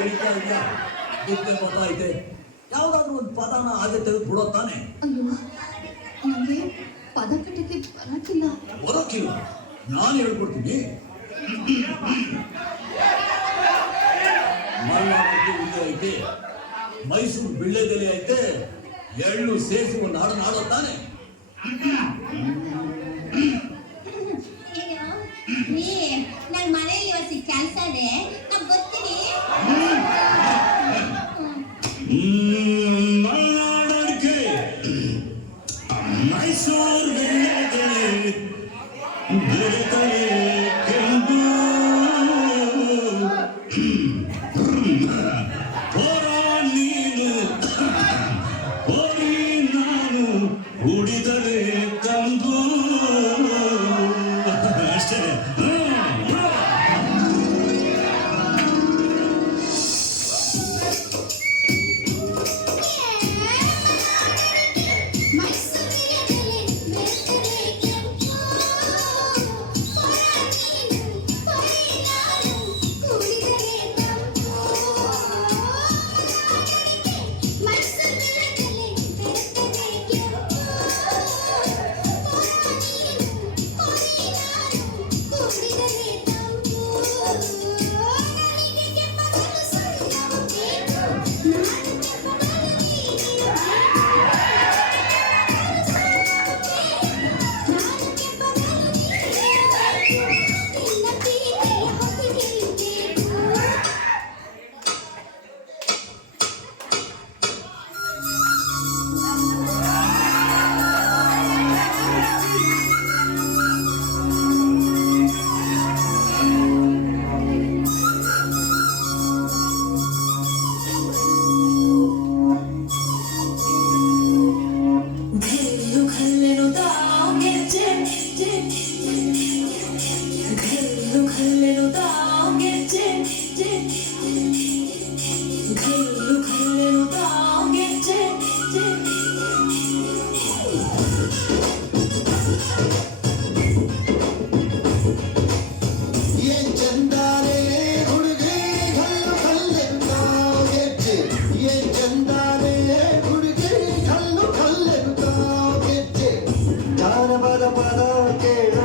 ಹೇಳ್ತಾ ಇದೆಯಾ? ಬಿದ್ದೆ ಗೊತ್ತಾಯ್ತೆ. ಯಾವ್ದಾದ್ರು ಒಂದು ಪದನ ಹಾಗೆ ತೆಗೆದು ಬಿಡೋ ತಾನೆ. ಅಯ್ಯೋ, ನನಗೆ ಪದ ಕಟ್ಟಕ್ಕೆ ಬರಕ್ಕಿಲ್ಲ. ನಾನು ಹೇಳ್ಕೊಡ್ತೀನಿ. ಮಲ್ಲಾಪುರಕ್ಕೆ ಹುಲಿ ಐತೆ, ಮೈಸೂರು ಬಿಳ್ಳೆದೆಲೆ ಐತೆ, ಎಳ್ಳು ಸೇರಿಸುವ ನಾಡು ನಾಡೋ ತಾನೆ. ನನ್ ಮನೆಯಲ್ಲಿ ಇವತ್ತು ಕೆಲಸ ಇದೆ, ನಾ ಬರ್ತೀನಿ. ಮಲ್ನಾಡಕ್ಕೆ ಮೈಸೂರು ಬಿಳ್ಳೆದೆಲೆ ಕೆಂಪು ನೀನು ನಾನು ಉಡಿದರೆ ಕಂಬು ಅಷ್ಟೇ. ಪದ ಕೇಳ